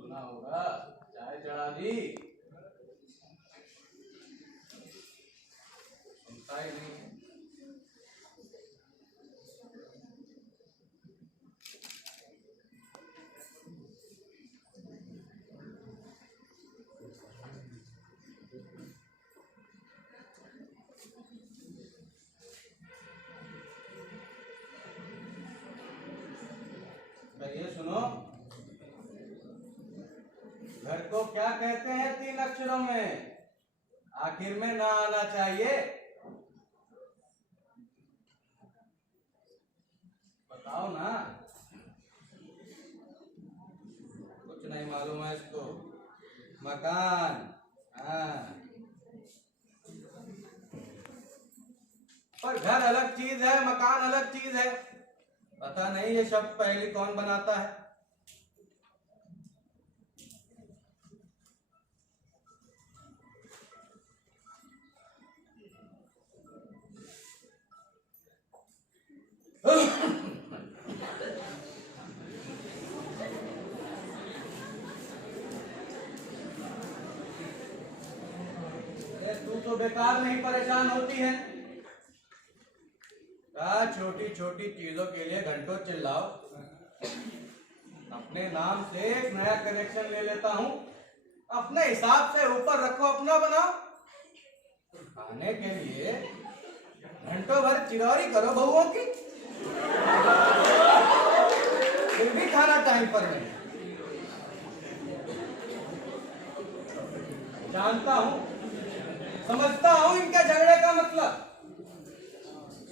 सुना होगा चाय चढ़ा दी, सुनता ही नहीं। ये सुनो, घर को क्या कहते हैं 3 अक्षरों में? आखिर में ना आना चाहिए। बताओ ना। कुछ नहीं मालूम है इसको। मकान। हाँ, पर घर अलग चीज है, मकान अलग चीज है। पता नहीं ये शब्द पहले कौन बनाता है। तू तो बेकार नहीं परेशान होती है। छोटी छोटी चीजों के लिए घंटों चिल्लाओ। अपने नाम से एक नया कनेक्शन ले लेता हूँ, अपने हिसाब से ऊपर रखो, अपना बनाओ। खाने के लिए घंटों भर चिरौरी करो बहुओं की, फिर भी खाना टाइम पर नहीं। जानता हूँ, समझता हूँ इनके झगड़े का मतलब।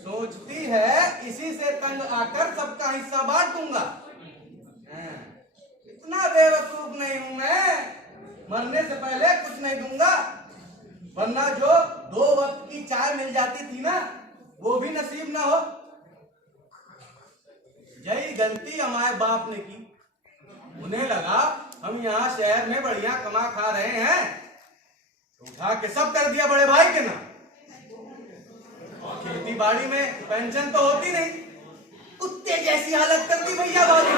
सोचती है इसी से तंग आकर सबका हिस्सा बांट दूंगा। इतना बेवकूफ नहीं हूं मैं, मरने से पहले कुछ नहीं दूंगा, वरना जो 2 वक्त की चाय मिल जाती थी ना, वो भी नसीब ना हो। यही गलती हमारे बाप ने की। उन्हें लगा हम यहाँ शहर में बढ़िया कमा खा रहे हैं, उठा के सब कर दिया बड़े भाई के नाम। खेती बाड़ी में पेंशन तो होती नहीं, कुत्ते जैसी हालत कर दी भैया बाबू।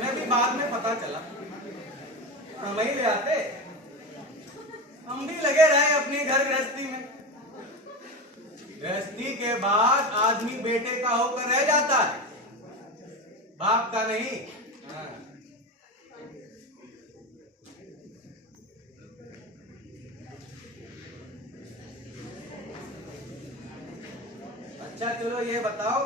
मैं भी बाद में पता चला, हम ही ले आते, हम भी लगे रहे अपनी घर गृहस्थी में। गृहस्थी के बाद आदमी बेटे का होकर रह जाता है, बाप का नहीं। अच्छा चलो ये बताओ,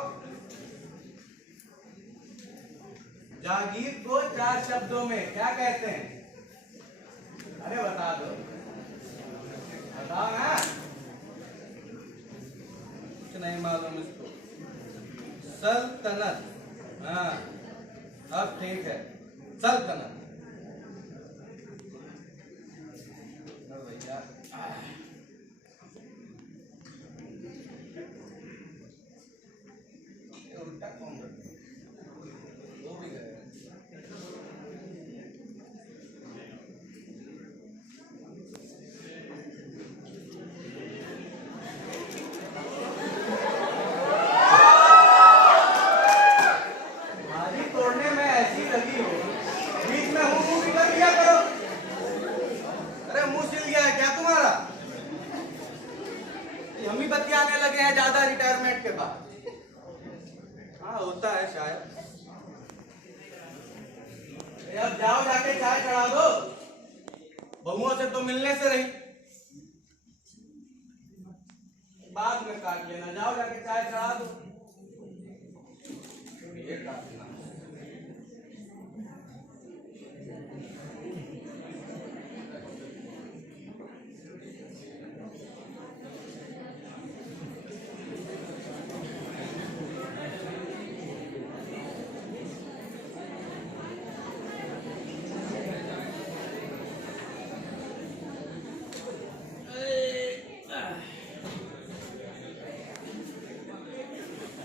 जागीर को 4 शब्दों में क्या कहते हैं? अरे बता दो, बताओ ना। कुछ नहीं मालूम इसको। सल्तनत, हाँ अब ठीक है, सल्तनत। भैया उल्टा कौन वो भी गए। भाजी तोड़ने में ऐसी लगी हो, बीच में मुंह भी कर लिया करो। अरे मुंह सिल गया है क्या तुम्हारा? हम ही बतियाने लगे हैं ज्यादा रिटायरमेंट के बाद। हाँ होता है शायद। अब जाओ जाके चाय चढ़ा दो, बहुओं से तो मिलने से रही, बाद में काट लेना। जाओ जाके चाय चढ़ा दो, ये काटना।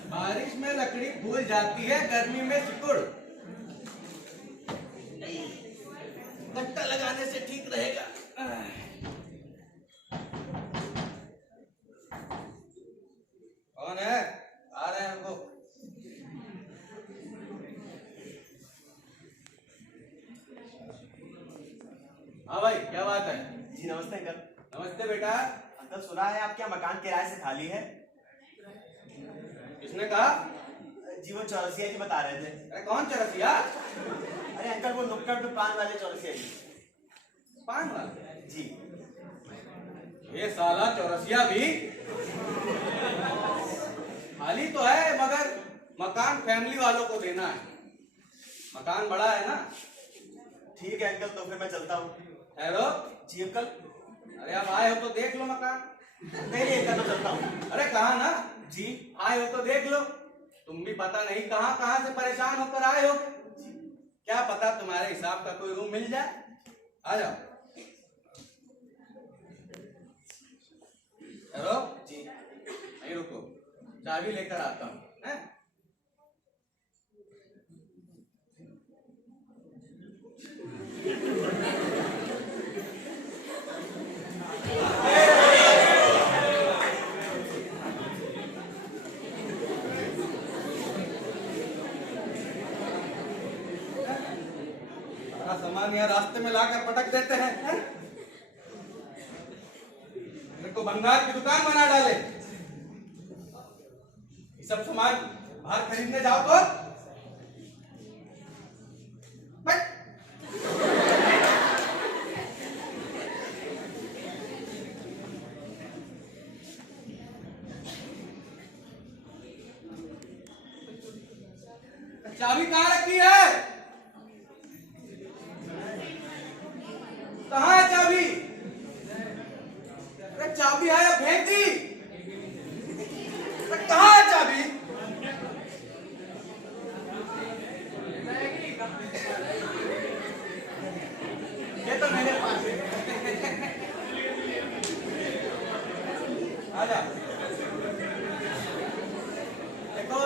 बारिश में लकड़ी भूल जाती है, गर्मी में सिकुड़। गट्टा लगाने से ठीक रहेगा। कौन है? आ रहे हैं वो। हाँ भाई क्या बात है? जी नमस्ते अंकल। नमस्ते बेटा। अंकल सुना है आपके यहाँ मकान किराए से खाली है? किसने कहा? जी वो चौरसिया जी बता रहे थे। अरे कौन चौरसिया? अरे अंकल वो नुक्कड़ पे पान वाले चौरसिया जी। पान वाले? जी। ये साला चौरसिया भी खाली तो है, मगर मकान फैमिली वालों को देना है। मकान बड़ा है ना। ठीक है अंकल, तो फिर मैं चलता हूँ। हेलो जी अंकल। अरे आप आए हो तो देख लो मकान। नहीं अंकल मैं चलता हूँ। अरे कहा ना जी आए हो तो देख लो। तुम भी पता नहीं कहां कहां से परेशान होकर आए हो, क्या पता तुम्हारे हिसाब का कोई रूम मिल जाए। आ जाओ। हेलो जी नहीं रुको, चाबी लेकर आता हूँ। सामान यहाँ रास्ते में लाकर पटक देते हैं, मेरे को भंगार की दुकान बना डाले। ये सब सामान बाहर खरीदने जाओ तो चाबी कहाँ रखी है? कहाँ है चाबी?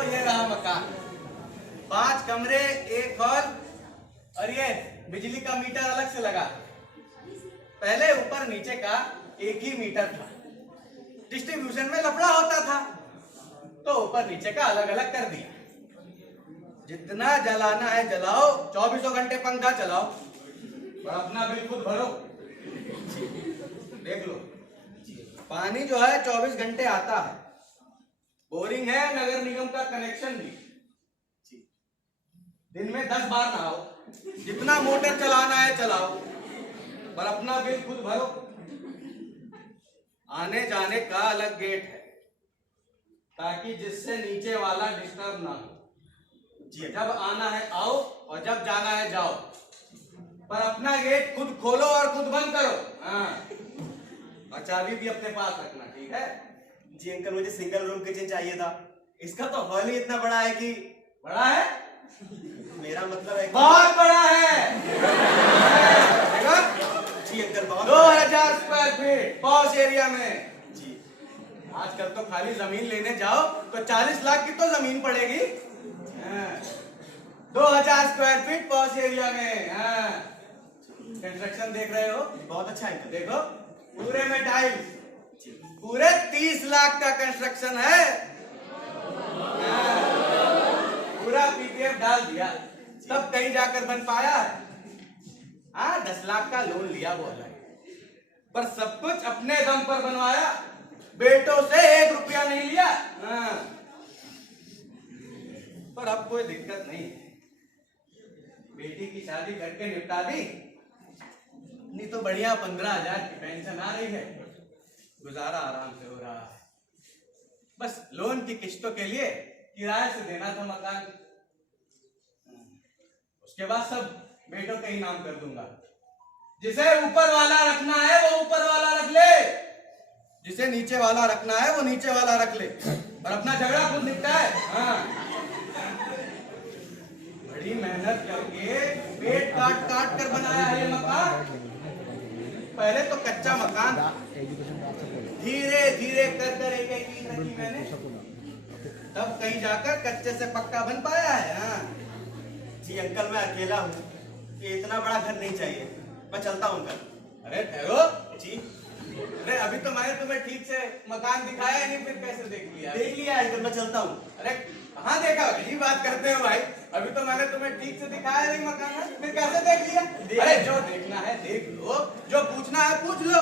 ये रहा मकान। 5 कमरे, 1 हॉल और ये बिजली का मीटर अलग से लगा। पहले ऊपर नीचे का एक ही मीटर था, डिस्ट्रीब्यूशन में लफड़ा होता था, तो ऊपर नीचे का अलग अलग कर दिया। जितना जलाना है जलाओ, 24 घंटे पंखा चलाओ और अपना बिल खुद भरो। देख लो, पानी जो है 24 घंटे आता है, बोरिंग है, नगर निगम का कनेक्शन भी। दिन में 10 बार नहाओ, जितना मोटर चलाना है चलाओ पर अपना बिल खुद भरो। आने जाने का अलग गेट है ताकि जिससे नीचे वाला डिस्टर्ब ना हो। जब आना है आओ और जब जाना है जाओ, पर अपना गेट खुद खोलो और खुद बंद करो। हाँ, और चाबी भी अपने पास रखना, ठीक है? जी अंकल, मुझे सिंगल रूम किचन चाहिए था। इसका तो हॉल ही इतना बड़ा है कि बड़ा है, मेरा मतलब है बहुत बड़ा है। जी अंकल, बहुत 2000 स्क्वायर फीट पॉश एरिया में। जी आजकल तो खाली जमीन लेने जाओ तो 40 लाख की तो जमीन पड़ेगी। 2000 स्क्वायर फीट पॉश एरिया में। कंस्ट्रक्शन देख रहे हो? बहुत अच्छा अंकल। देखो, पूरे में टाइल्स, पूरे 30 लाख का कंस्ट्रक्शन है। पूरा पीपीएफ डाल दिया, तब कहीं जाकर बन पाया है। 10 लाख का लोन लिया वो अलग, पर सब कुछ अपने दम पर बनवाया, बेटों से 1 रुपया नहीं लिया। पर अब कोई दिक्कत नहीं है, बेटी की शादी करके निपटा दी, नहीं तो बढ़िया 15,000 की पेंशन आ रही है, गुजारा आराम से हो रहा है। बस लोन की किस्तों के लिए किराए से देना था मकान, उसके बाद सब बेटों के ही नाम कर दूंगा। जिसे ऊपर वाला रखना है वो ऊपर वाला रख ले, जिसे नीचे वाला रखना है वो नीचे वाला रख ले, और अपना झगड़ा खुद निपटाए। हाँ, बड़ी मेहनत करके पेट काट काट कर बनाया है ये मकान। पहले तो कच्चा मकान था, धीरे धीरे कर एक ईंट रखी मैंने, तब कहीं जाकर कच्चे से पक्का बन पाया है। हाँ जी अंकल, मैं अकेला हूँ, ये इतना बड़ा घर नहीं चाहिए, मैं चलता हूँ अंकल। अरे ठहरो जी, अरे अभी तो मैंने तुम्हें ठीक से मकान दिखाया नहीं, फिर कैसे देख लिया? देख लिया अंकल, मैं चलता हूँ। अरे कहाँ देखा, यही बात करते हो भाई। अभी तो मैंने तुम्हें ठीक से दिखाया नहीं मकान, फिर कैसे देख लिया? अरे जो देखना है देख लो, जो पूछना है पूछ लो,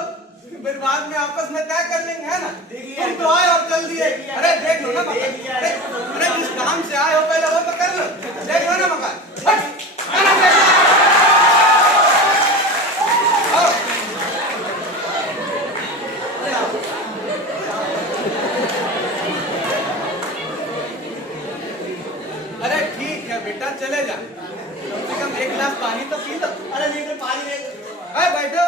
फिर बाद में आपस में तय कर लेंगे, है ना? देख लिया, तुम तो आए और चल दिए। अरे देख लो ना मकान, देख लिया। अरे जिस काम से आए हो पहले वो तो कर लो, देख लो ना मकान। अरे ठीक है बेटा, चले जा, कम से कम 1 गिलास पानी तो पी लो। अरे नहीं अंकल, पानी नहीं। अरे बैठो,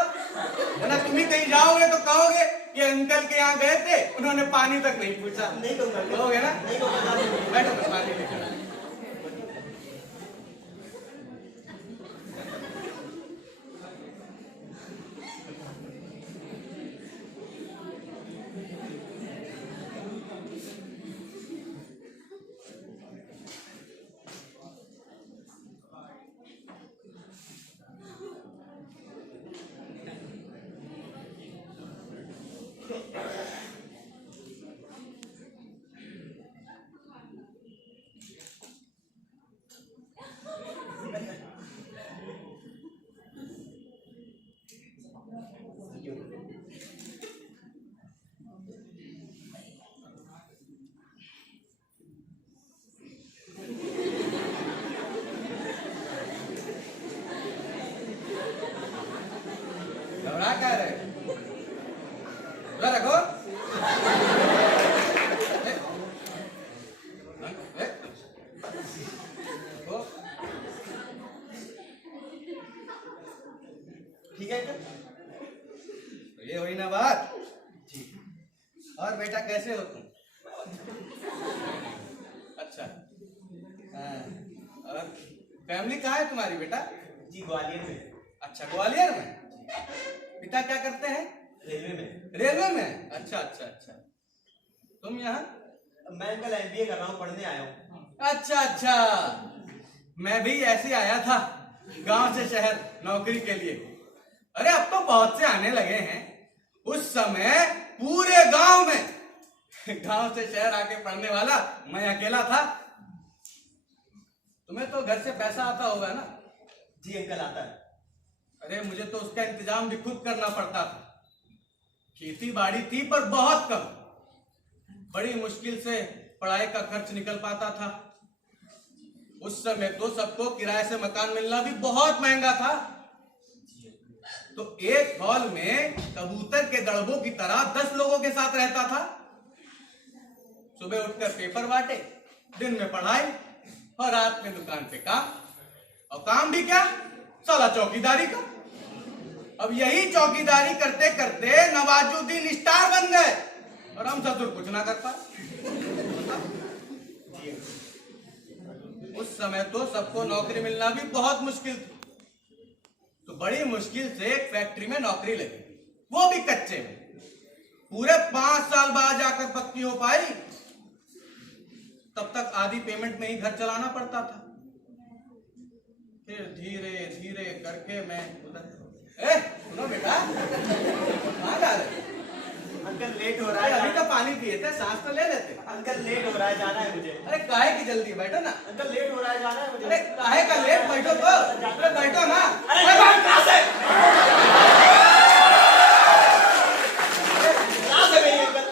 वरना तुम ही कहीं जाओगे तो कहोगे कि अंकल के यहाँ गए थे, उन्होंने पानी तक नहीं पूछा। नहीं कहूँगा, कहोगे ना? नहीं कहूँगा। बैठो, मैं पानी लेकर आया। घबरा क्या रहे? रखो। ठीक है अंकल। तो ये हुई ना बात। और बेटा कैसे हो तुम? अच्छा, हाँ, और फैमिली कहाँ है तुम्हारी बेटा? जी ग्वालियर में। अच्छा, ग्वालियर में। पिता क्या करते हैं? रेलवे में। रेलवे में? अच्छा अच्छा अच्छा। तुम यहाँ? मैं अंकल एमबीए कर रहा हूँ, पढ़ने आया हूँ। अच्छा अच्छा, मैं भी ऐसे आया था गांव से शहर नौकरी के लिए। अरे अब तो बहुत से आने लगे हैं, उस समय पूरे गांव में गांव से शहर आके पढ़ने वाला मैं अकेला था। तुम्हें तो घर से पैसा आता होगा ना? जी अंकल, आता है। अरे मुझे तो उसका इंतजाम भी खुद करना पड़ता था। खेती बाड़ी थी पर बहुत कम, बड़ी मुश्किल से पढ़ाई का खर्च निकल पाता था। उस समय तो सबको किराए से मकान मिलना भी बहुत महंगा था। तो एक हॉल में कबूतर के दड़बों की तरह 10 लोगों के साथ रहता था। सुबह उठकर पेपर बांटे, दिन में पढ़ाई और रात में दुकान पे काम। और काम भी क्या, साला चौकीदारी का। अब यही चौकीदारी करते करते नवाजुद्दीन स्टार बन गए और हम ससुर कुछ ना कर पाए। उस समय तो सबको नौकरी मिलना भी बहुत मुश्किल थी। तो बड़ी मुश्किल से एक फैक्ट्री में नौकरी लगी, वो भी कच्चे में। पूरे 5 साल बाद जाकर पक्की हो पाई। तब तक आधी पेमेंट में ही घर चलाना पड़ता था। फिर धीरे धीरे करके मैं उधर। सुनो बेटा, कहाँ जा रहे? अंकल लेट हो रहा है। अभी तो पानी पिए थे, सांस तो ले लेते। अंकल लेट हो रहा है, जाना है मुझे। अरे काहे की जल्दी, बैठो ना। अंकल लेट हो रहा है, जाना है मुझे। अरे काहे का लेट, बैठो तो। अरे बैठो ना। अरे कहाँ से मेरी अंकल?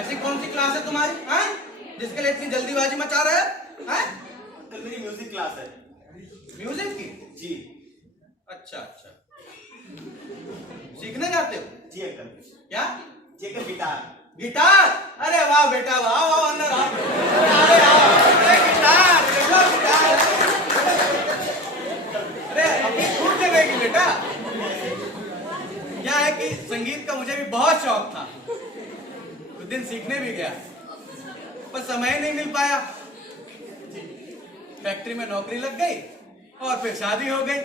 ऐसी कौन सी क्लास है तुम्हारी, हाँ? जिसके लिए इतनी जल्दीबाजी मचा रहे हैं? अंकल मेरी म्यूजिक क्लास है। म्यूजिक की? जी। अच्छा अच्छा, सीखने जाते हो? जी अंकल। क्या? जी अंकल, गिटार। गिटार? अरे वाह बेटा वाह, वाह अंदर आओ। अरे आओ, अरे गिटार देखो, गिटार। अरे अभी छूट जाएगी बेटा। क्या है कि संगीत का मुझे भी बहुत शौक था, उस दिन सीखने भी गया पर समय नहीं मिल पाया। फैक्ट्री में नौकरी लग गई और फिर शादी हो गई।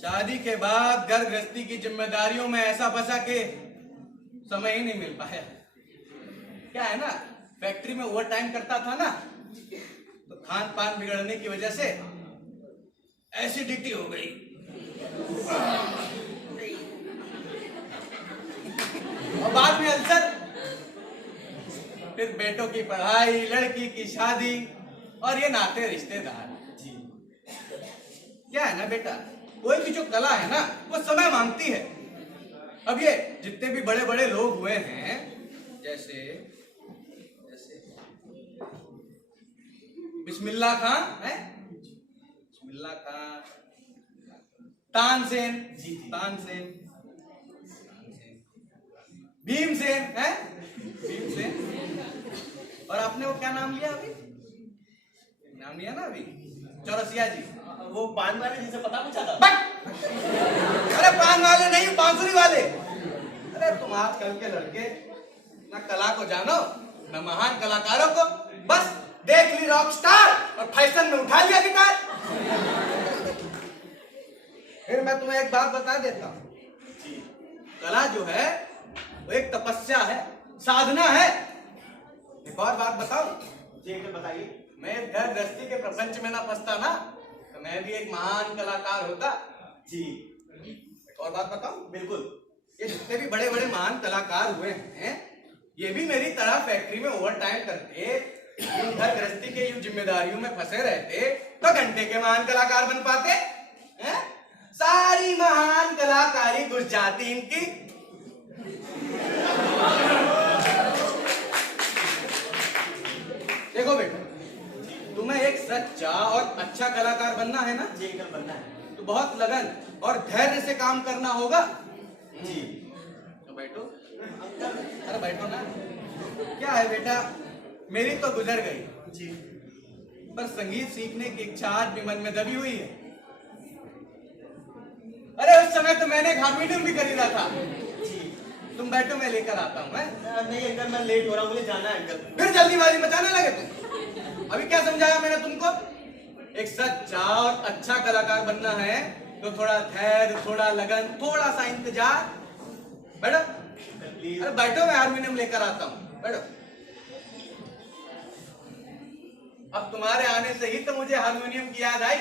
शादी के बाद घर गृहस्थी की जिम्मेदारियों में ऐसा फंसा कि समय ही नहीं मिल पाया। क्या है ना, फैक्ट्री में ओवर टाइम करता था ना, तो खान पान बिगड़ने की वजह से एसिडिटी हो गई। और बाद में अल्सर, फिर बेटों की पढ़ाई, लड़की की शादी और ये नाते रिश्तेदार। जी। क्या है ना बेटा, कोई भी जो कला है ना वो समय मांगती है। अब ये जितने भी बड़े बड़े लोग हुए हैं, जैसे बिस्मिल्लाह खान है, बिस्मिल्लाह खान, तानसेन, जी तानसेन, भीमसेन है, भीमसेन। और आपने वो क्या नाम लिया अभी, नाम लिया ना अभी, चौरसिया जी। वो पान वाले जिनसे पता पूछा था। अरे पान वाले नहीं, बांसुरी वाले। अरे तुम आजकल के लड़के ना कला को जानो ना महान कलाकारों को, बस देख ली रॉक स्टार और फैशन में उठा लिया गिटार। फिर मैं तुम्हें एक बात बता देता हूँ, कला जो है वो एक तपस्या है, साधना है। एक और बात बताऊं? जी अंकल बताइए। मैं घर गृहस्थी के प्रपंच में ना फंसता ना, तो मैं भी एक महान कलाकार होता। जी। एक और बात बताऊं? बिल्कुल। ये जितने भी बड़े बड़े महान कलाकार हुए हैं, ये भी मेरी तरह फैक्ट्री में ओवर टाइम करते, इन घर गृहस्थी के इन जिम्मेदारियों में फंसे रहते तो घंटे के महान कलाकार बन पाते हैं? सारी महान कलाकारी घुस जाती इनकी। देखो बेटा, तुम्हें एक सच्चा और अच्छा कलाकार बनना है ना? जी अंकल, बनना है। तो बहुत लगन और धैर्य से काम करना होगा। जी। तो बैठो। अरे बैठो ना। क्या है बेटा, मेरी तो गुजर गई जी। पर संगीत सीखने की इच्छा आज भी मन में दबी हुई है। अरे उस समय तो मैंने एक हारमोनियम भी खरीदा था। जी। तुम बैठो, मैं लेकर आता हूँ। नहीं अंकल, मैं लेट हो रहा हूँ, मुझे जाना है अंकल। फिर जल्दीबाजी मचाने लगे तुम। अभी क्या समझाया मैंने तुमको? एक सच्चा और अच्छा कलाकार बनना है तो थोड़ा धैर्य, थोड़ा लगन, थोड़ा सा इंतजार। बैठो। प्लीज। अरे बैठो, मैं हारमोनियम लेकर आता हूँ, बैठो। अब तुम्हारे आने से ही तो मुझे हारमोनियम की याद आई,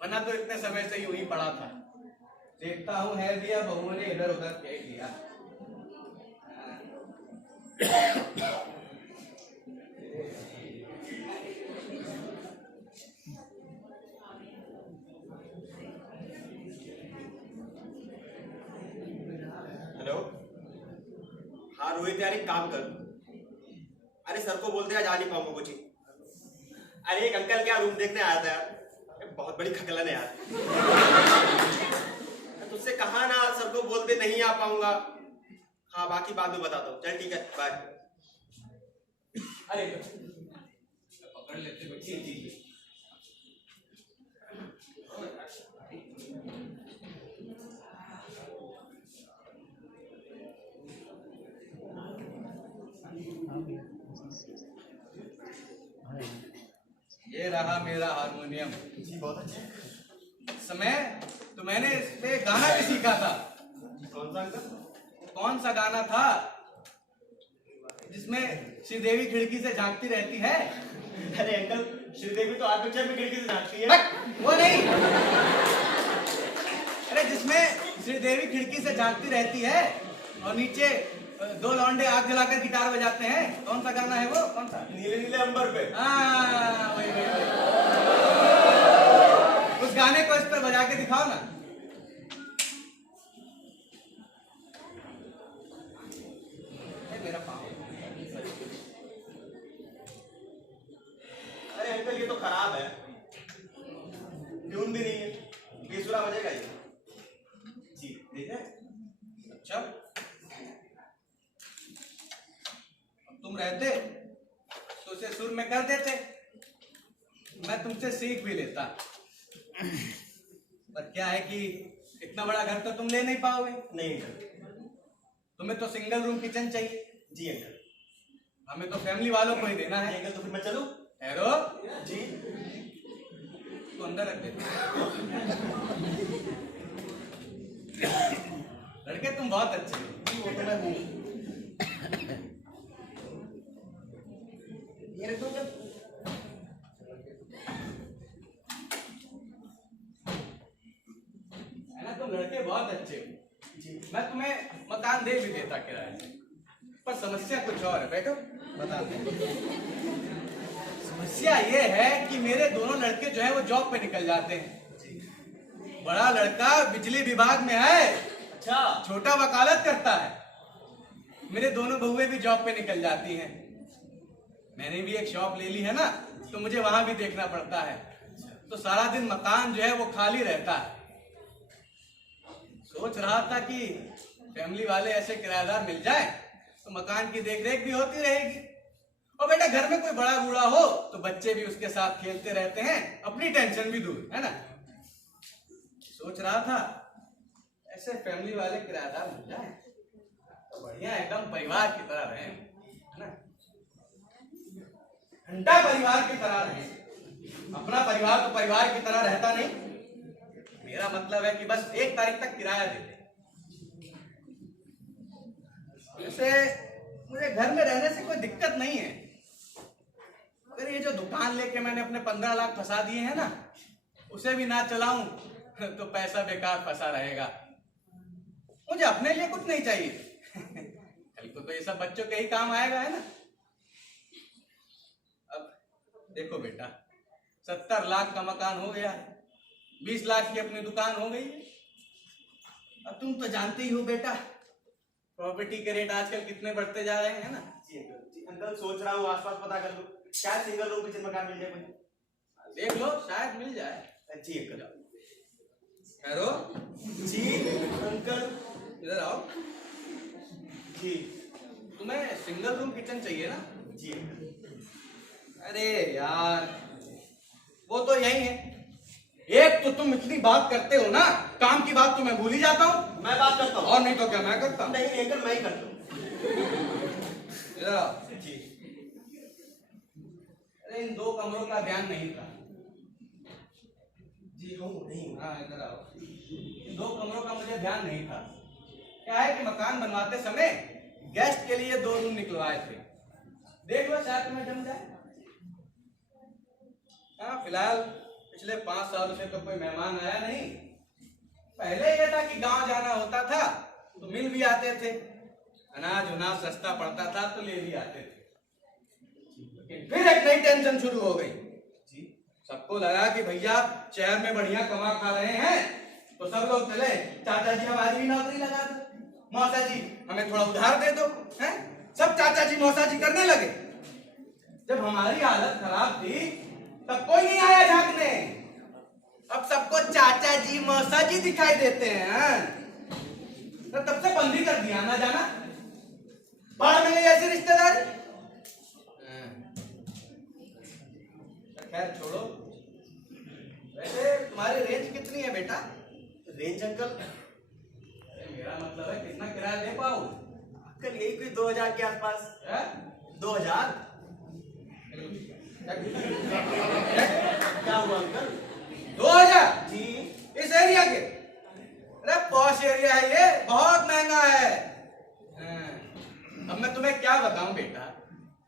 वरना तो इतने समय से यूं ही पड़ा था। देखता हूँ है दिया बहुओं ने इधर उधर फेंक दिया। हेलो। हाँ रोहित यार, एक काम कर। अरे सर को बोलते आज आ नहीं पाऊंगा कोचिंग। अरे एक अंकल क्या रूम देखने आया था यार, बहुत बड़ी खकलन है यार। तुझसे कहा ना, सर को बोलते नहीं आ पाऊंगा। हाँ बाकी बाद में बताता हूँ, चल ठीक है, बाय। अरे पकड़ लेते बच्चे। जी जी। ये रहा मेरा हारमोनियम। जी बहुत अच्छे। समय तो मैंने इस पे गाना भी सीखा था। कौन सा अंकल? कौन सा गाना था जिसमें श्रीदेवी खिड़की से झांकती रहती है? अरे अंकल, श्रीदेवी तो आर्ट पिक्चर में खिड़की से झांकती है। वो नहीं। अरे जिसमें श्रीदेवी खिड़की से झांकती रहती है और नीचे दो लौंडे आग जलाकर गिटार बजाते हैं। कौन सा गाना है वो? कौन सा? नीले नीले अंबर पे। हाँ वही वही वही। उस गाने को इस पर बजा के दिखाओ ना। मेरा पाँव। अरे अंकल ये तो खराब है, ट्यून भी नहीं है, बेसुरा बजेगा ये। जी देखिए। अच्छा, तुम रहते तो उसे सुर में कर देते, मैं तुमसे सीख भी लेता। पर क्या है कि इतना बड़ा घर तो तुम ले नहीं पाओगे। नहीं अंकल। तुम्हें तो सिंगल रूम किचन चाहिए। जी अंकल। हमें तो फैमिली वालों को ही देना जी है। अंकल, तो फिर मैं चलूं? ठहरो, जी। तो अंदर रख देते। लड़के तुम बहुत अच्छे हो। जी वो तो मैं हूँ। ये रख दो अंकल। है ना, तुम लड़के बहुत अच्छे हो। जी। मैं तुम्हें मकान दे भी देता किराए से, पर समस्या कुछ और है। बैठो, बताते हैं। समस्या ये है कि मेरे दोनों लड़के जो है वो जॉब पे निकल जाते हैं। बड़ा लड़का बिजली विभाग में है, अच्छा। छोटा वकालत करता है। मेरे दोनों बहुएं भी जॉब पे निकल जाती हैं। मैंने भी एक शॉप ले ली है ना, तो मुझे वहां भी देखना पड़ता है। तो सारा दिन मकान जो है वो खाली रहता है। सोच रहा था कि फैमिली वाले ऐसे किराएदार मिल जाए तो मकान की देखरेख भी होती रहेगी। और बेटा घर में कोई बड़ा बूढ़ा हो तो बच्चे भी उसके साथ खेलते रहते हैं, अपनी टेंशन भी दूर, है ना। सोच रहा था ऐसे फैमिली वाले किराएदार मिल जाए तो बढ़िया, एकदम परिवार की तरह रहे, है ना। घंटा परिवार की तरह रहे। अपना परिवार तो परिवार की तरह रहता नहीं। मेरा मतलब है कि बस 1 तारीख तक किराया देते। वैसे मुझे घर में रहने से कोई दिक्कत नहीं है, अगर ये जो दुकान लेके मैंने अपने 15 लाख फंसा दिए हैं ना, उसे भी ना चलाऊं तो पैसा बेकार फंसा रहेगा। मुझे अपने लिए कुछ नहीं चाहिए। कल को तो ये सब बच्चों के ही काम आएगा, है ना। अब देखो बेटा, 70 लाख का मकान हो गया, 20 लाख की अपनी दुकान हो गई। अब तुम तो जानते ही हो बेटा, प्रॉपर्टी के रेट आजकल कितने बढ़ते जा रहे हैं ना। जी अंकल। जी अंकल, सोच रहा हूँ आसपास पता कर लूँ, क्या सिंगल रूम किचन मकान मिल जाए कोई। देख लो, शायद मिल जाए। जी अंकल। हेलो जी अंकल। इधर आओ। जी। तुम्हें सिंगल रूम किचन चाहिए ना? जी अंकल। अरे यार, वो तो यही है। एक तो तुम इतनी बात करते हो ना, काम की बात तो मैं भूल ही जाता हूँ। मैं बात करता हूँ। और नहीं तो क्या मैं करता हूँ। नहीं अंकल, मैं ही करता हूँ। इधर आओ। जी। अरे इन 2 कमरों का ध्यान नहीं था। जी हूँ नहीं हूँ। हाँ इधर आओ। इन 2 कमरों का मुझे ध्यान नहीं था। क्या है कि मकान बनवाते समय गेस्ट के लिए 2 रूम निकलवाए थे। देख लो शायद तुम्हें जम जाए। हाँ फिलहाल पिछले 5 सालों से तो कोई मेहमान आया नहीं। पहले ये था कि गांव जाना होता था तो मिल भी आते थे, अनाज उनाज सस्ता पड़ता था तो ले भी आते थे। लेकिन फिर एक नई टेंशन शुरू हो गई जी। सबको लगा कि भैया शहर में बढ़िया कमा खा रहे हैं तो सब लोग चले चाचा जी हमारी भी नौकरी लगा दो, मौसा जी हमें थोड़ा उधार दे दो, हैं? सब चाचा जी मौसा जी करने लगे। जब हमारी हालत खराब थी तब कोई नहीं आया झांकने। अब सबको चाचा जी मौसा जी दिखाई देते हैं। तो तब से बंद ही कर दिया आना जाना। बाढ़ में गई ऐसी रिश्तेदारी। खैर छोड़ो। वैसे तुम्हारी रेंज कितनी है बेटा? Range uncle? अरे मेरा मतलब है कितना किराया दे पाओ? अंकल यही कोई 2000 के आसपास। है? 2000? क्या हुआ अंकल? 2000? जी। इस एरिया के? अरे पॉश एरिया है ये, बहुत महंगा है। अब मैं तुम्हें क्या बताऊं बेटा,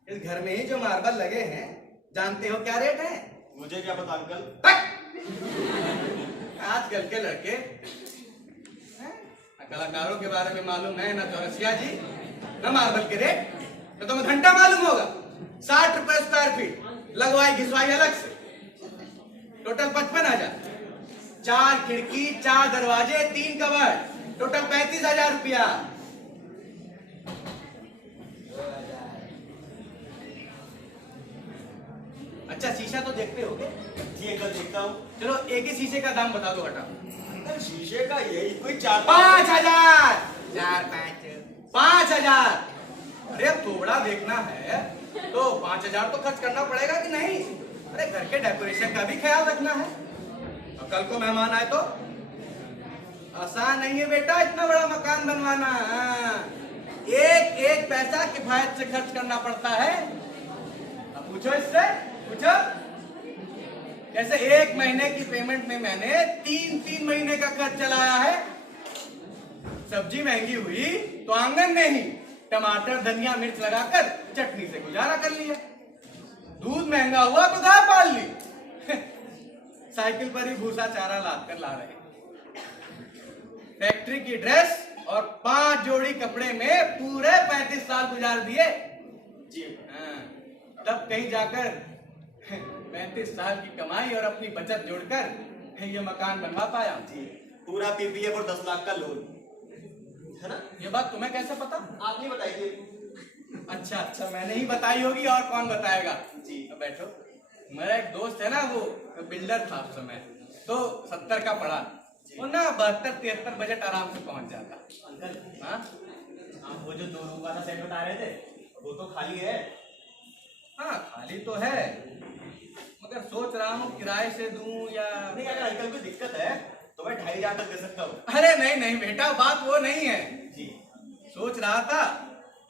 इस घर में ही जो मार्बल लगे हैं जानते हो क्या रेट है? मुझे क्या पता अंकल। आजकल के लड़के कलाकारों के बारे में मालूम है ना चौरसिया जी, ना मार्बल के रेट। तो तुम्हें घंटा मालूम होगा। 60 रुपए स्क्वायर फीट, लगवाई घिसवाई अलग से, टोटल 55,000। 4 खिड़की, 4 दरवाजे, 3 कबर्ड, टोटल 35,000 रुपया। अच्छा शीशा तो देखते होगे? जी अंकल देखता हूँ। चलो एक ही शीशे का दाम बता दो हटा। अंकल शीशे का यही कोई 4-5 5,000। 5,000। अरे अब थोड़ा देखना है तो 5,000 तो खर्च करना पड़ेगा कि नहीं? अरे घर के डेकोरेशन का भी ख्याल रखना है। और कल को मेहमान आए तो आसान नहीं है बेटा इतना बड़ा मकान बनवाना। एक एक पैसा किफायत से खर्च करना पड़ता है। अब पूछो इससे, पूछो। जैसे 1 महीने की पेमेंट में मैंने 3 महीने का खर्च चलाया है। सब्जी महंगी हुई तो आंगन में ही टमाटर धनिया मिर्च लगाकर चटनी से गुजारा कर लिया। दूध महंगा हुआ तो गाय पाल ली। साइकिल पर ही भूसा चारा लाद कर ला रहे। फैक्ट्री की ड्रेस और 5 जोड़ी कपड़े में पूरे 35 साल गुजार दिए जी। तब कहीं जाकर 35 साल की कमाई और अपनी बचत जोड़कर ये मकान बनवा पाया। जी पूरा पीपीएफ और 10 लाख का लोन है ना? ये बात तुम्हें कैसे पता? आप नहीं बताइए। अच्छा अच्छा मैंने ही बताई होगी और कौन बताएगा। जी। अब बैठो। मेरा एक दोस्त है ना, वो बिल्डर था उस समय, तो 70 का पड़ा, वो ना 72-73 बजट आराम से पहुंच जाता। अंकल हाँ आप वो जो 2 रूम वाला सेट बता रहे थे वो तो खाली है। हाँ खाली तो है, मगर सोच रहा हूँ किराए से दूं या नहीं अगर अंकल कोई दिक्कत है तो मैं 2,500 तक दे सकता हूँ। अरे नहीं नहीं बेटा बात वो नहीं है जी। सोच रहा था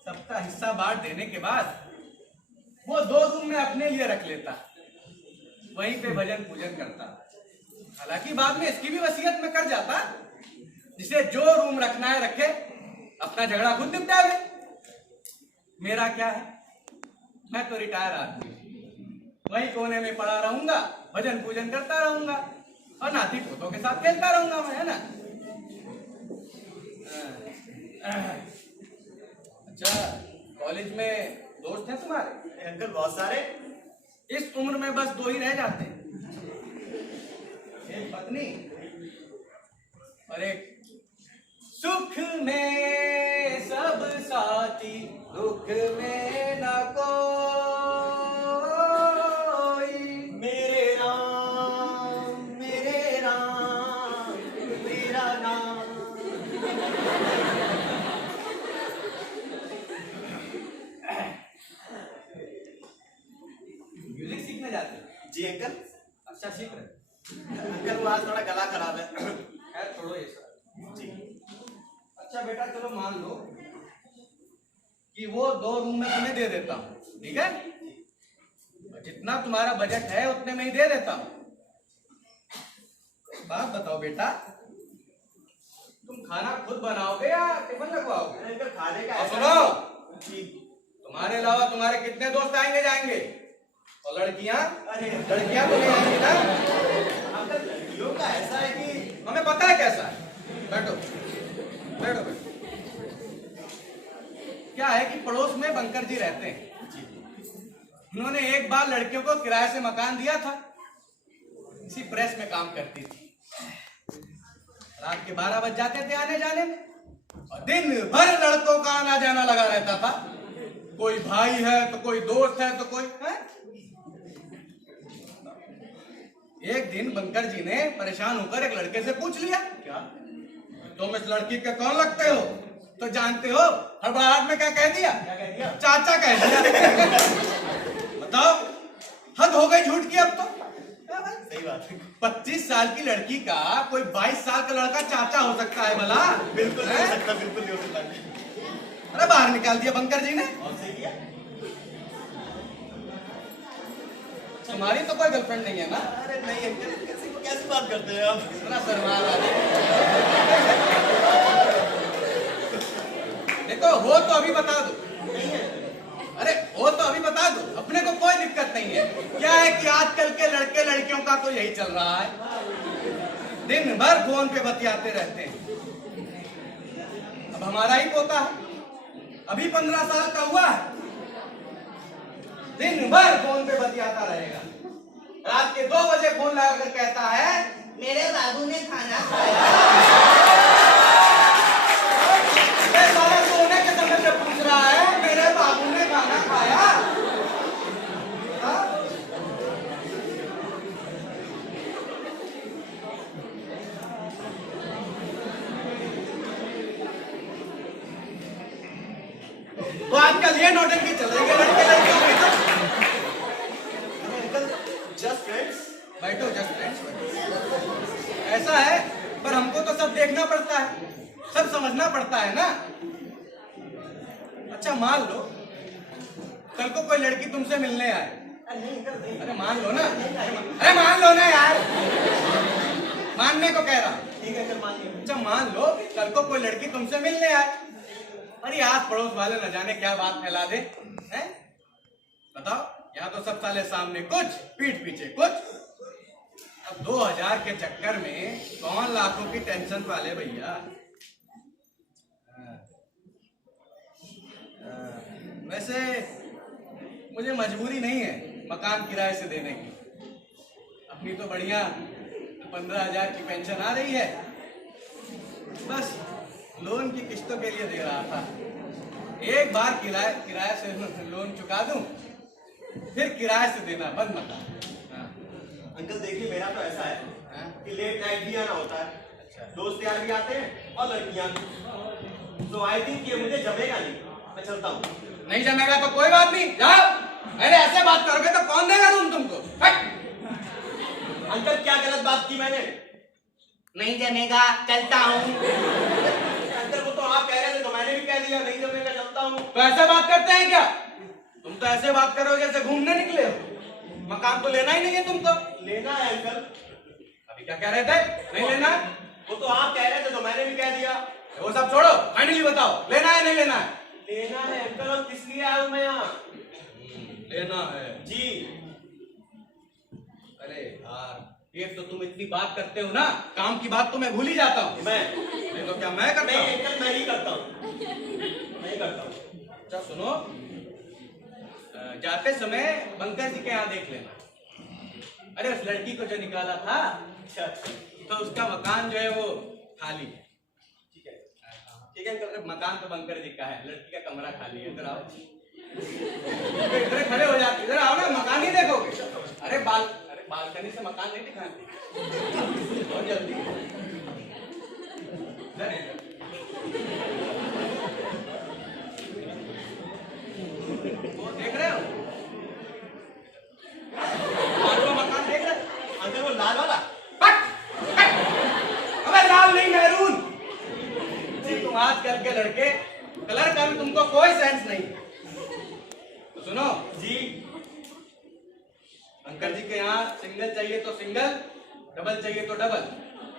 सबका हिस्सा बांट देने के बाद वो 2 रूम में अपने लिए रख लेता, वहीं पे भजन पूजन करता। हालांकि बाद में इसकी भी वसीयत में कर जाता, जिसे जो रूम रखना है रखे, अपना झगड़ा खुद निपटा ले। मेरा क्या है, मैं तो रिटायर आदमी, वहीं कोने में पड़ा रहूंगा, भजन पूजन करता रहूंगा और नाती पोतों के साथ खेलता रहूंगा मैं, है ना? अच्छा कॉलेज में दोस्त हैं तुम्हारे? अंकल बहुत सारे। इस उम्र में बस 2 ही रह जाते हैं, एक पत्नी और एक सुख में सब साथी, दुख में न कोई। मेरे राम तेरा नाम। म्यूजिक सीखने जाते हैं? जी अंकल। अच्छा सीख रहे? अंकल वो आज थोड़ा गला खराब है। खैर छोड़ो ये सब। जी। अच्छा बेटा चलो मान लो कि वो 2 रूम में तुम्हें दे देता हूँ, ठीक है? जितना तुम्हारा बजट है उतने में ही दे देता हूँ। बात बताओ बेटा, तुम खाना खुद बनाओगे या टिफिन लगवाओगे? अंकल खाने का और ऐसा सुनो, जी तुम्हारे अलावा तुम्हारे कितने दोस्त आएंगे जाएंगे? और लड़कियां? अरे लड़कियां तो नहीं आएंगी ना? अंकल लड़कियों का ऐसा है कि हमें पता है कैसा है। बैठो बैठो बैठो। क्या है कि पड़ोस में बंकर जी रहते हैं। उन्होंने एक बार लड़कियों को किराए से मकान दिया था। इसी प्रेस में काम करती थी। रात के 12 बज जाते थे आने जाने में, और दिन भर लड़कों का आना जाना लगा रहता था। कोई भाई है तो कोई दोस्त है तो कोई है। एक दिन बंकर जी ने परेशान होकर एक लड़के से पूछ लिया, क्या तुम इस लड़की के कौन लगते हो? तो जानते हो हड़बड़ाहट में क्या कह दिया? क्या कह दिया? चाचा कह दिया। बताओ, हद हो गई झूठ की अब तो। सही बात है। 25 साल की लड़की का कोई 22 साल का लड़का चाचा हो सकता है भला? बिल्कुल नहीं हो हैं? सकता, बिल्कुल नहीं हो सकता। अरे बाहर निकाल दिया बंकर जी ने। और सही किया। तुम्हारी तो कोई गर्लफ्रेंड नहीं है ना? अरे नहीं अंकल, कैसी बात करते हैं आप? इतना शर्मा रहा है। देखो, हो तो अभी बता दो। नहीं है। अरे हो तो अभी बता दो, अपने को कोई दिक्कत नहीं है। क्या है कि आजकल के लड़के लड़कियों का तो यही चल रहा है, दिन भर फोन पे बतियाते रहते हैं। अब हमारा ही पोता है, अभी 15 साल का हुआ है, दिन भर फोन पे बतियाता रहेगा। रात के 2 बजे फोन लगाकर कहता है, मेरे बाबू ने खाना खाया। ये साला सोने के समय से पूछ रहा है, मेरे बाबू ने खाना खाया? हाँ? तो आजकल ये नौटंकी चल रही है लड़के लड़कियों में। Uncle just friends. बैठो, जस्ट फ्रेंड्स। ऐसा है, पर हमको तो सब देखना पड़ता है, सब समझना पड़ता है ना। अच्छा मान लो कल को कोई लड़की तुमसे मिलने आए। नहीं अंकल नहीं। अरे मान लो ना, अरे मान लो ना यार, मानने को कह रहा हूं। ठीक है अंकल, मान लिया। अच्छा मान लो कल को कोई लड़की तुमसे मिलने आए। अरे आस पड़ोस वाले न जाने क्या बात फैला दे, हैं? बताओ, यहाँ तो सब साले सामने कुछ, पीठ पीछे कुछ। अब 2000 के चक्कर में कौन लाखों की टेंशन पाले भैया। वैसे मुझे मजबूरी नहीं है मकान किराए से देने की। अपनी तो बढ़िया 15,000 की पेंशन आ रही है, बस लोन की किस्तों के लिए दे रहा था। एक बार किराए से लोन चुका दूं, फिर किराए से देना बंद मत। अंकल देखिए, मेरा तो ऐसा है हाँ? कि लेट नाइट भी आना होता है। अच्छा। दोस्त यार भी आते हैं और लड़कियां भी। तो आई थिंक ये मुझे जमेगा नहीं, मैं चलता हूँ। नहीं जमेगा तो कोई बात नहीं, जाओ। अरे ऐसे बात करोगे तो कौन देगा रूम तुमको? अंकल क्या गलत बात की मैंने? नहीं जमेगा, चलता हूँ। अंकल वो तो आप कह रहे थे तो मैंने भी कह दिया, नहीं जमेगा चलता हूँ। तो ऐसे बात करते हैं क्या? तुम तो ऐसे बात करो जैसे घूमने निकले हो। मकान तो लेना ही नहीं है तुमको। लेना है अंकल। अभी क्या कह रहे थे? नहीं लेना है? वो तो आप कह रहे थे तो मैंने भी कह दिया। वो सब छोड़ो, फाइनली बताओ, लेना है नहीं लेना है? लेना है अंकल, और किस लिए आया हूँ मैं यहाँ? लेना है जी। अरे यार, एक तो तुम इतनी बात करते हो ना, काम की बात तो मैं भूल ही जाता हूँ। नहीं तो क्या मैं करता नहीं हूँ? अंकल, मैं ही करता हूँ, मैं ही करता हूँ। अच्छा सुनो, जाते समय बंकर जी के यहाँ देख लेना। अरे उस लड़की को जो निकाला था, अच्छा तो उसका मकान जो है वो खाली है। ठीक है। ठीक है अंकल, मकान तो बंकर जी का है, लड़की का कमरा खाली है। इधर आओ, इधर खड़े हो जाते, इधर आओ ना, मकान ही देखोगे। अरे बालकनी से मकान नहीं दिखाते, बहुत जल्दी। इधर है। वो देख रहे हो? वो मकान देख रहे हो? अंकल वो लाल वाला? अबे लाल नहीं, मैरून। जी तुम आजकल के लड़के कलर का भी तुमको कोई सेंस नहीं। तो सुनो जी। अंकल जी के यहाँ सिंगल चाहिए तो सिंगल, डबल चाहिए तो डबल।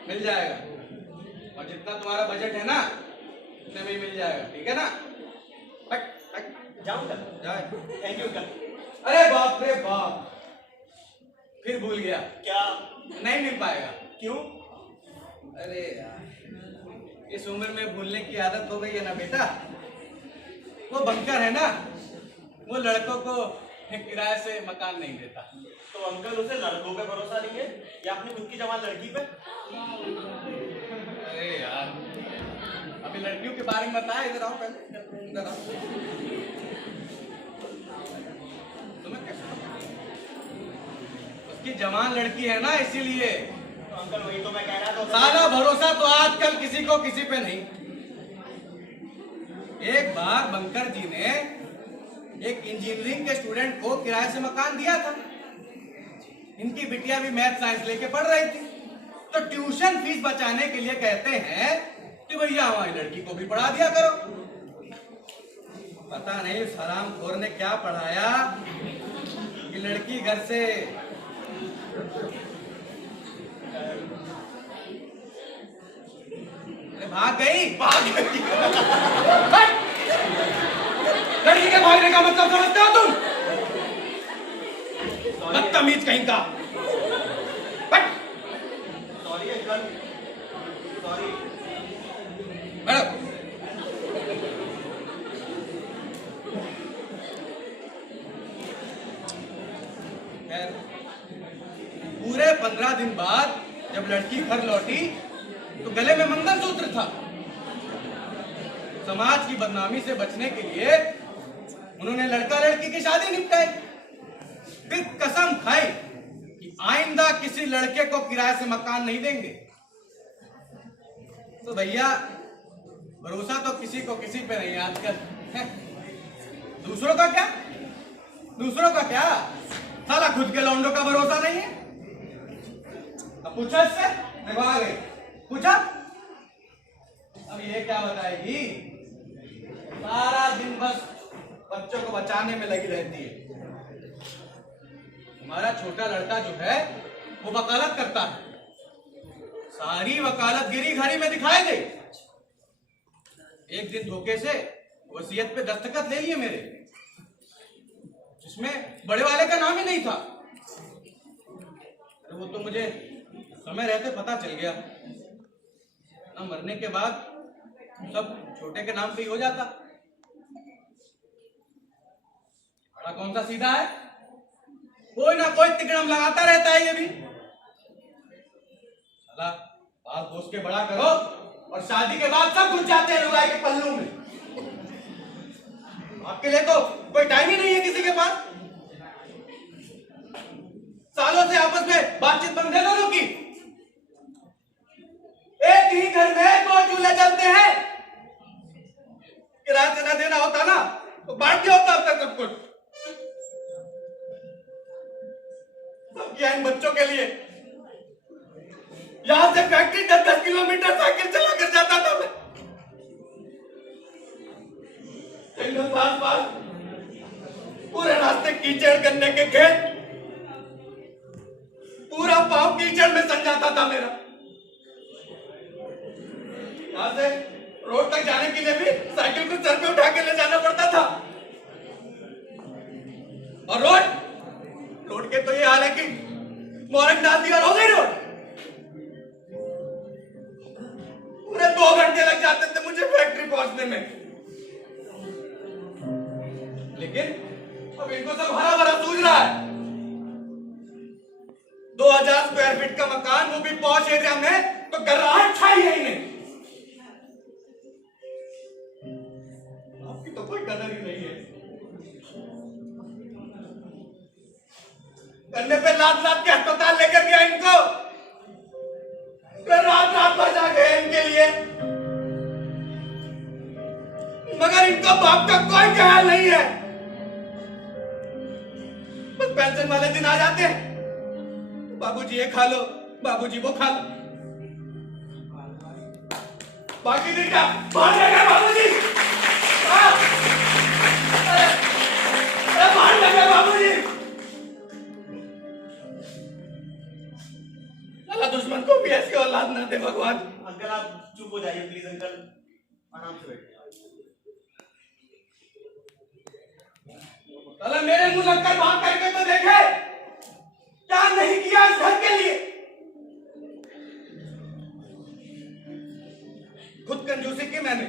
मिल जाएगा, और जितना तुम्हारा बजट है ना उतने में ही मिल जाएगा, ठीक है ना? जाऊं कल? जाए। थैंक यू कल। अरे बाप रे बाप, फिर भूल गया। क्या? नहीं मिल पाएगा। क्यों? अरे यार, इस उम्र में भूलने की आदत हो गई है ना बेटा। वो बंकर है ना, वो लड़कों को किराए से मकान नहीं देता। तो अंकल उसे लड़कों पे भरोसा नहीं है या अपनी खुद की जवान लड़की पे? अरे यार, अभी लड़कियों के बारे में बताया। इधर आओ पहले, इधर आओ। तुम्हें कैसे पता? उसकी जवान लड़की है ना, इसीलिए। तो अंकल वही तो मैं कह रहा था। सारा भरोसा तो आजकल किसी को किसी पे नहीं। एक बार बंकर जी ने एक इंजीनियरिंग के स्टूडेंट को किराए से मकान दिया था। इनकी बिटिया भी मैथ साइंस लेके पढ़ रही थी, तो ट्यूशन फीस बचाने के लिए कहते हैं कि भैया हमारी लड़की को भी पढ़ा दिया करो। पता नहीं उस हरामखोर ने क्या पढ़ाया कि लड़की घर से भाग गई। लड़की के भागने का मतलब समझते हो तुम? बदतमीज कहीं का। Sorry uncle, sorry. पूरे 15 दिन बाद जब लड़की घर लौटी तो गले में मंगलसूत्र था। समाज की बदनामी से बचने के लिए उन्होंने लड़का लड़की की शादी निपटाई। फिर कसम खाई कि आइंदा किसी लड़के को किराए से मकान नहीं देंगे। तो भैया भरोसा तो किसी को किसी पे नहीं आजकल। दूसरों का क्या, दूसरों का क्या, साला खुद के लौंडों का भरोसा नहीं है। अब पूछा इससे, देखो आ गई, पूछा। अब ये क्या बताएगी? सारा दिन बस बच्चों को बचाने में लगी रहती है। हमारा छोटा लड़का जो है वो वकालत करता है, सारी वकालतगिरी घरी में दिखाई गई। एक दिन धोखे से वसीयत पे दस्तखत ले लिए मेरे, जिसमें बड़े वाले का नाम ही नहीं था। वो तो मुझे समय रहते पता चल गया ना, मरने के बाद सब छोटे के नाम पे ही हो जाता। बड़ा कौन सा सीधा है, कोई ना कोई तिकड़म लगाता रहता है ये भी। साला बाल पोस के बड़ा करो और शादी के बाद सब घुस जाते हैं लुगाई के पल्लू में। आपके लिए तो कोई टाइम ही नहीं है किसी के पास। सालों से आपस में बातचीत बंद है दोनों की। एक ही घर में 2 चूल्हे जलते हैं। किराया से ना देना होता ना तो बांट दिया होता अब तक सब कुछ। सब किया इन बच्चों के लिए। यहां से फैक्ट्री 10-10 किलोमीटर साइकिल चला कर जाता था मैं। पास पूरे रास्ते कीचड़ गन्ने के खेत, पूरा पांव कीचड़ में सन जाता था मेरा। यहां से रोड तक जाने के लिए भी साइकिल को सर पे उठा के ले जाना पड़ता था। और रोड के तो ये हाल है कि मोरंग डाल दिया और हो गई रोड। पूरे 2 घंटे लग जाते थे मुझे फैक्ट्री पहुंचने में। लेकिन अब इनको सब हरा भरा सूझ रहा है। 2000 स्क्वायर फीट का मकान, वो भी पॉश एरिया में, तो गर्राहट छाई है इन्हें। आपकी तो कोई कदर ही नहीं है। करने पे लाद के अस्पताल लेकर गया इनको, रात भर जागे इनके लिए, मगर इनको बाप का कोई ख्याल नहीं है। बस पेंशन वाले दिन आ जाते हैं, बाबूजी ये खा लो, बाबूजी वो खा लो, बाकी दिन क्या बाहर लगा बाबूजी, बाहर लगा बाबूजी। दुश्मन हमको भी ऐसी औलाद ना दे भगवान। अंकल आप चुप हो जाइए प्लीज अंकल, आराम से बैठिए। साला मेरे मुंह लगकर बात करके तो देखे, क्या नहीं किया इस घर के लिए। खुद कंजूसी की मैंने,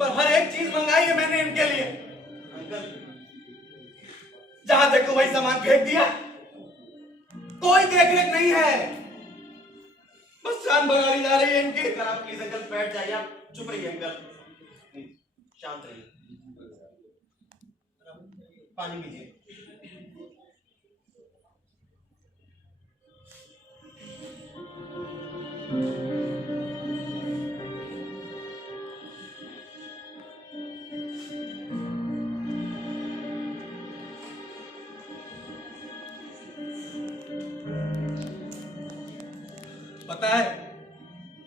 पर हर एक चीज मंगाई है मैंने इनके लिए। अंकल जहां देखो वही सामान फेंक दिया, कोई देख रेख नहीं है, बस शान बगाड़ी जा रही है इनकी। अंकल आप प्लीज अंकल बैठ जाइए, आप चुप रहिए अंकल, शांत रहिए, पानी पीजिए। पता है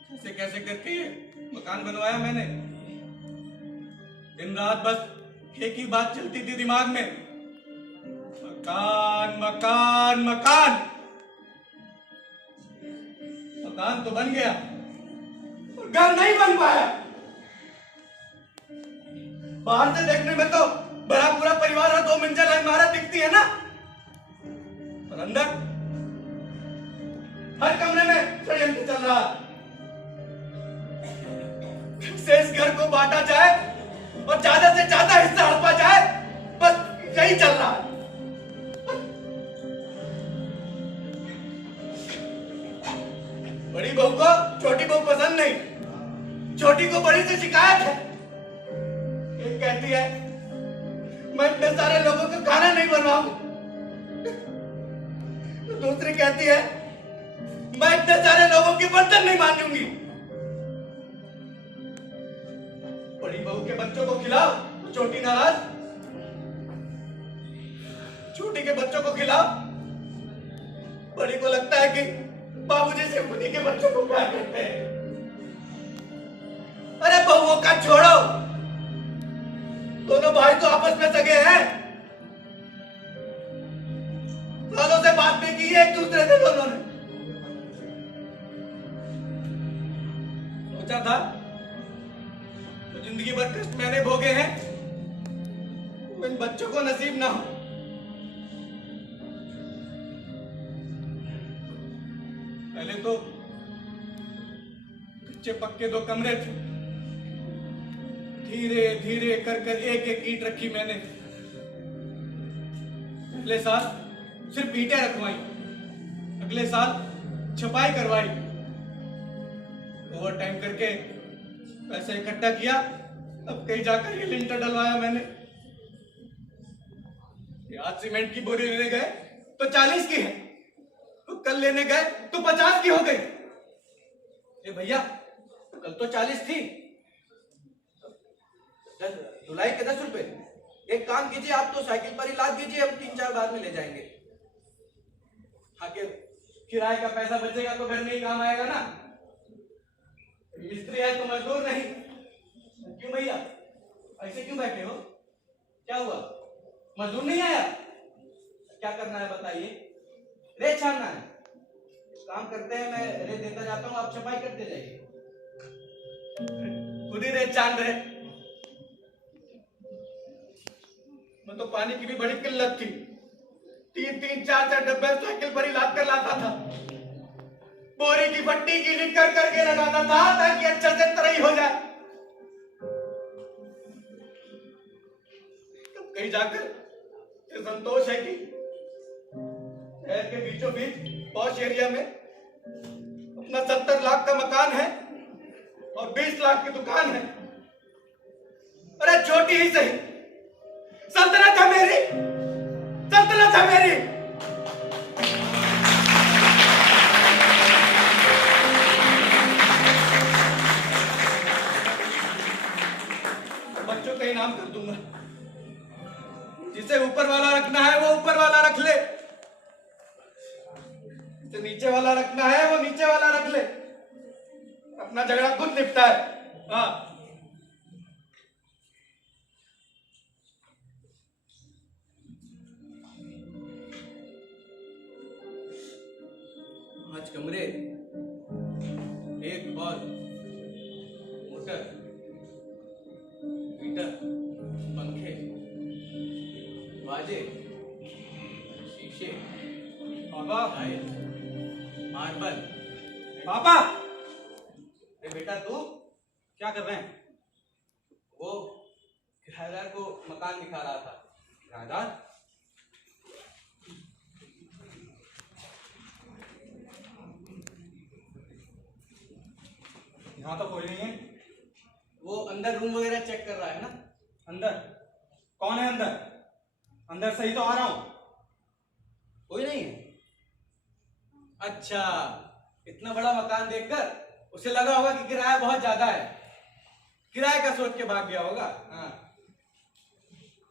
कैसे कैसे करके ये मकान बनवाया मैंने। दिन रात बस एक ही बात चलती थी दिमाग में, मकान मकान मकान। मकान तो बन गया और घर नहीं बन पाया। बाहर से देखने में तो बड़ा पूरा परिवार और 2 मंजिला इमारत दिखती है ना, पर अंदर हर कमरे में षड्यंत्र चल रहा से इस घर को बांटा जाए और ज्यादा से ज्यादा हिस्सा हड़पा जाए, बस यही चल रहा है। बड़ी बहू को छोटी बहू पसंद नहीं, छोटी को बड़ी से शिकायत है। एक कहती है मैं इतने सारे लोगों को खाना नहीं बनवाऊंगी, दूसरी कहती है मैं इतने सारे लोगों के बर्तन नहीं मांजूंगी। बड़ी बहू के बच्चों को खिलाओ तो छोटी नाराज, छोटी के बच्चों को खिलाओ, बड़ी को लगता है कि बाबूजी से खुदी के बच्चों को प्यार करते हैं। अरे बहुओं का छोड़ो, दोनों भाई तो आपस में सगे हैं, सालों से बात नहीं की है एक दूसरे से दोनों ने। सोचा था तो जिंदगी भर कष्ट मैंने भोगे हैं, वो इन बच्चों को नसीब ना हो। पहले तो कच्चे पक्के 2 कमरे थे, धीरे धीरे कर कर एक एक ईंट रखी मैंने। पहले साल सिर्फ ईंटें रखवाई, अगले साल छपाई करवाई, ओवर टाइम करके पैसे इकट्ठा किया, अब कहीं जाकर ये लिंटर डलवाया मैंने। आज सीमेंट की बोरी लेने गए तो 40 की है, तो कल लेने गए तो 50 की हो गई। ए भैया कल तो 40 थी, धुलाई के 10 रुपए। एक काम कीजिए, आप तो साइकिल पर ही लाद दीजिए, हम 3-4 बाद में ले जाएंगे। आके किराए का पैसा बचेगा तो घर में ही काम आएगा ना। मिस्त्री है तो मजदूर नहीं। क्यों भैया ऐसे क्यों बैठे हो, क्या हुआ, मजदूर नहीं आया? क्या करना है बताइए? रेत छानना है, काम करते हैं, मैं रेत देता जाता हूँ, आप छपाई करते जाइए। खुद ही रेत छान रहे। मैं तो पानी की भी बड़ी किल्लत थी, 3-3, 4-4 डब्बे साइकिल पर ही लाद कर लाता था, बोरी की फट्टी की कर करके लगाता था ताकि अच्छे से तराई हो जाए। तब कहीं जाकर ये संतोष है कि शहर के बीचों बीच पॉश एरिया में अपना 70 लाख का मकान है और 20 लाख की दुकान है। अरे छोटी ही सही, सल्तनत है मेरी, सल्तनत है मेरी। बच्चों का इनाम कर दूंगा, जिसे ऊपर वाला रखना है वो ऊपर वाला रख ले, जिसे नीचे वाला रखना है वो नीचे वाला रख ले, अपना झगड़ा खुद निपटा है। हाँ आज कमरे मोटर, हीटर, पंखे, बाजे, शीशे, पापा टाइल, मार्बल। पापा अरे बेटा तू क्या कर रहे हैं? वो किराएदार को मकान दिखा रहा था। किराएदार? यहाँ तो कोई नहीं है। वो अंदर रूम वगैरह चेक कर रहा है ना। अंदर? कौन है अंदर? अंदर से ही तो आ रहा हूँ। कोई नहीं है? अच्छा, इतना बड़ा मकान देखकर उसे लगा होगा कि किराया बहुत ज्यादा है, किराए का सोच के भाग गया होगा। हाँ।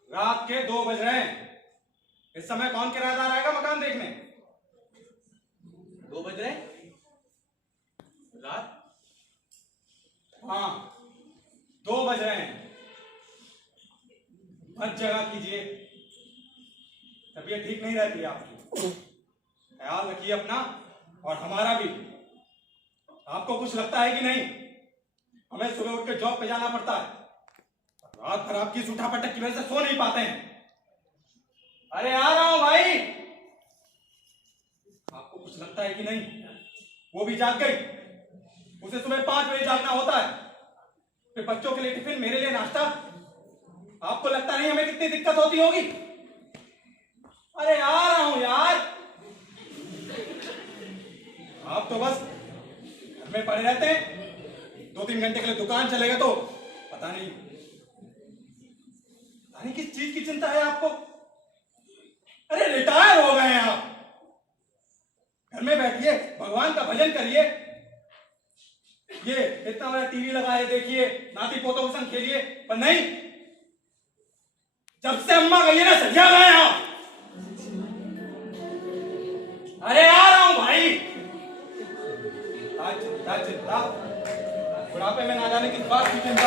रात के 2 बज रहे हैं। इस समय कौन किराएदार आएगा मकान देखने? 2 बज रहे रात? हाँ, 2 बज रहे हैं। मत जगा कीजिए, तबीयत ठीक नहीं रहती आपकी। ख्याल रखिए अपना और हमारा भी। आपको कुछ लगता है कि नहीं? हमें सुबह उठ के जॉब पे जाना पड़ता है, रात भर आपकी झूठा पटक की वजह से सो नहीं पाते हैं। अरे आ रहा हूं भाई। आपको कुछ लगता है कि नहीं? वो भी जाग गई, उसे सुबह 5 बजे जागना होता है, फिर बच्चों के लिए टिफिन, मेरे लिए नाश्ता। आपको लगता नहीं हमें कितनी दिक्कत होती होगी? अरे आ रहा हूं यार। आप तो बस घर में पड़े रहते हैं। 2-3 घंटे के लिए दुकान चलेगा तो पता नहीं किस चीज की चिंता है आपको। अरे रिटायर हो गए हैं आप, घर में बैठिए, भगवान का भजन करिए। ये इतना बड़ा टीवी लगाए देखिए, नाती पोतों के संग खेलिए, पर नहीं। जब से अम्मा गई है ना, सजा गए आप। अरे आ रहा हूं भाई। चिंता चिंता, बुढ़ापे में ना जाने किस बात की चिंता।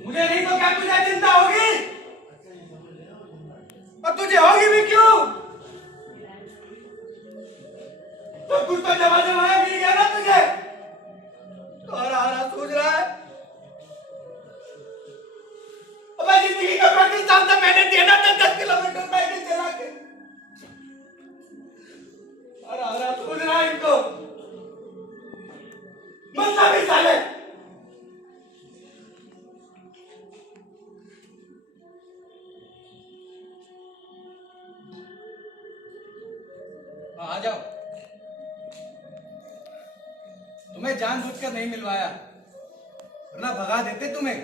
मुझे नहीं तो क्या तुझे चिंता होगी? और तुझे होगी भी क्यों? तो कुछ तो जमा जमाया मिल गया ना तुझे, तो हरा सूझ रहा है। मैं जिंदगी का 35 साल से मैंने दिया ना 10 किलोमीटर साइकिल चला के। हरा सूझ रहा है इनको। मत भी साले। आ जाओ। तुम्हें जानबूझकर नहीं मिलवाया, वरना भगा देते तुम्हें।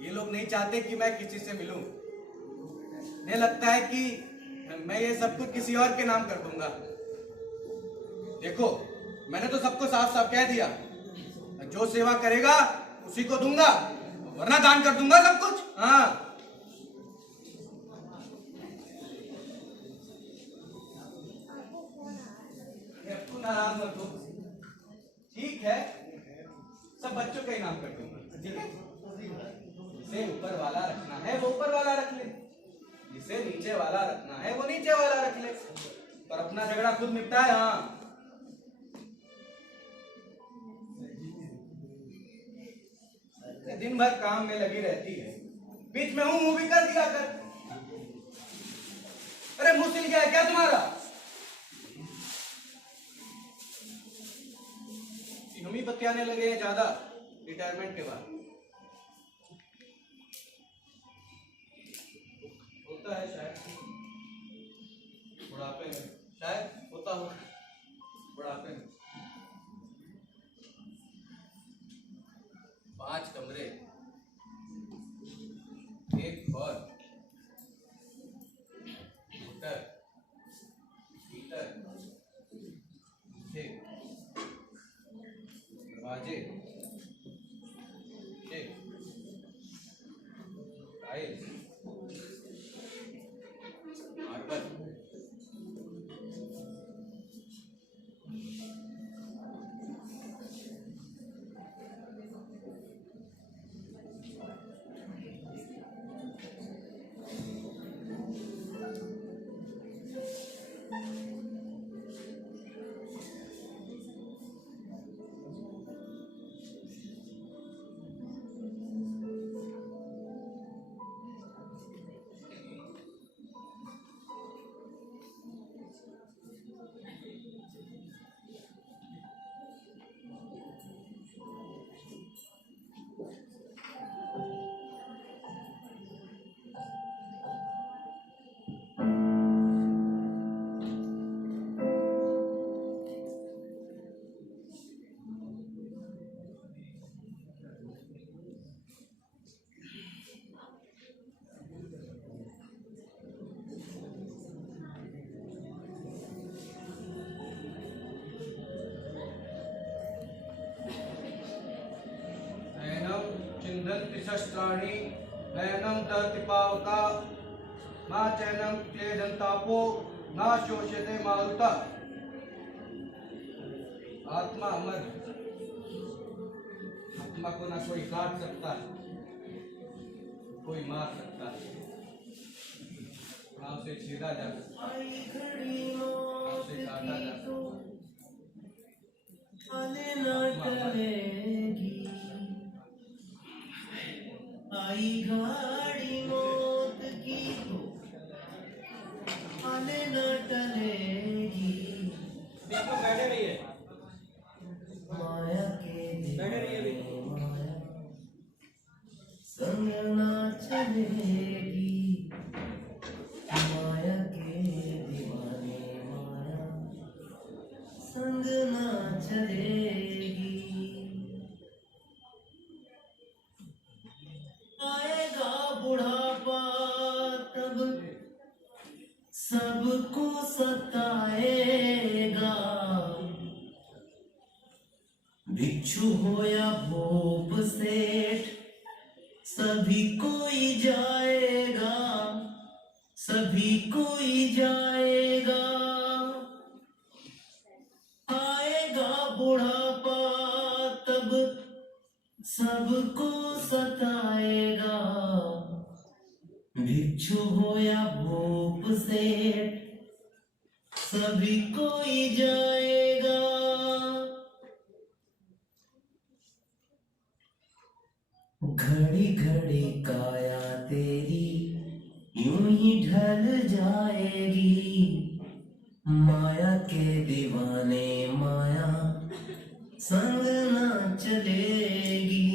ये लोग नहीं चाहते कि मैं किसी से मिलूं। इन्हें लगता है कि मैं ये सब कुछ किसी और के नाम कर दूंगा। देखो, मैंने तो सबको साफ साफ कह दिया, जो सेवा करेगा उसी को दूंगा, वरना दान कर दूंगा सब कुछ। हाँ, नाराज मत हो, ठीक है? सब बच्चों का ही नाम कर दूंगा, ठीक है? जिसे ऊपर वाला रखना है वो ऊपर वाला रख ले, जिसे नीचे वाला रखना है वो नीचे वाला रख ले, पर अपना झगड़ा खुद निपटाए। हाँ, दिन भर काम में लगी रहती है, बीच में हूं मूवी कर दिया कर। अरे मुंह सिल गया है क्या तुम्हारा? हम ही बतियाने लगे हैं ज्यादा रिटायरमेंट के बाद। होता है शायद बुढ़ापे में, शायद होता हो बुढ़ापे में। 5 कमरे, छिन्दन्ति शस्त्राणि नयनं दहति पावका न चैनं क्लेदन्तापो न शोष्यते मारुतः। आत्मा अमर है। आत्मा को ना कोई काट सकता है, कोई मार सकता है, ना उसे छेदा जा सकता है, ना उसे काटा जा सकता है। आई गाड़ी मौत की तो आने न टलेगी। आप लोग बैठे रहिए। माया के बैठे रहिए अभी। माया संग ना चलेगी। माया के दीवाने माया संग ना चलेगी। आएगा बुढ़ापा तब सबको सताएगा। भिक्षु हो या भोप सेठ सभी कोई जाएगा, सभी कोई जाएगा। आएगा बुढ़ापा तब सबको सताएगा। भिक्षु हो या भोप सेठ सभी कोई जाएगा। घड़ी घड़ी काया तेरी यूं ही ढल जाएगी। माया के दीवाने माया संग ना चलेगी।